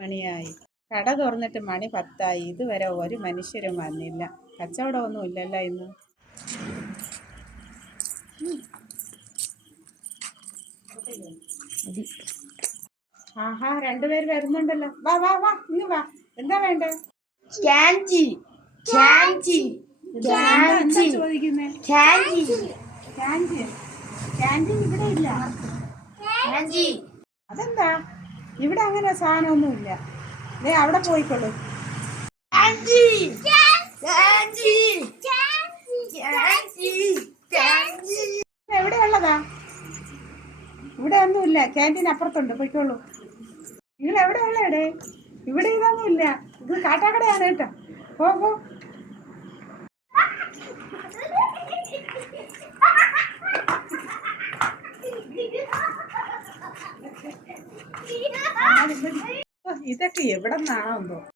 മണിയായി. കട തുറന്നിട്ട് മണി 10 ഇതുവരെ ഒരു മനുഷ്യരും വന്നില്ല. കച്ചവടമൊന്നും ഇല്ലല്ലോ ഇന്ന്. ആഹാ, രണ്ടുപേര് വരുന്നുണ്ടല്ലോ. വാ വാ വാ, ഇങ്ങ് വാ. എന്താ വേണ്ടേ? ചോദിക്കുന്നേ? ക്യാൻറ്റീൻ ഇവിടെ ഇല്ല. അതെന്താ? ഇവിടെ അങ്ങനെ സാധനമൊന്നുമില്ല. അവിടെ പോയിക്കോളൂ. എവിടെയുള്ളതാ? ഇവിടെ ഒന്നുമില്ല. ക്യാൻറ്റീൻ അപ്പുറത്തുണ്ട്, പോയിക്കോളൂ. നിങ്ങൾ എവിടെയുള്ള ഇവിടെ? ഇവിടെ ഇതൊന്നുമില്ല. ഇത് കാട്ടാക്കടയാണ് കേട്ടോ. പോ. ഇതൊക്കെ എവിടെ നിന്നാണോ എന്തോ.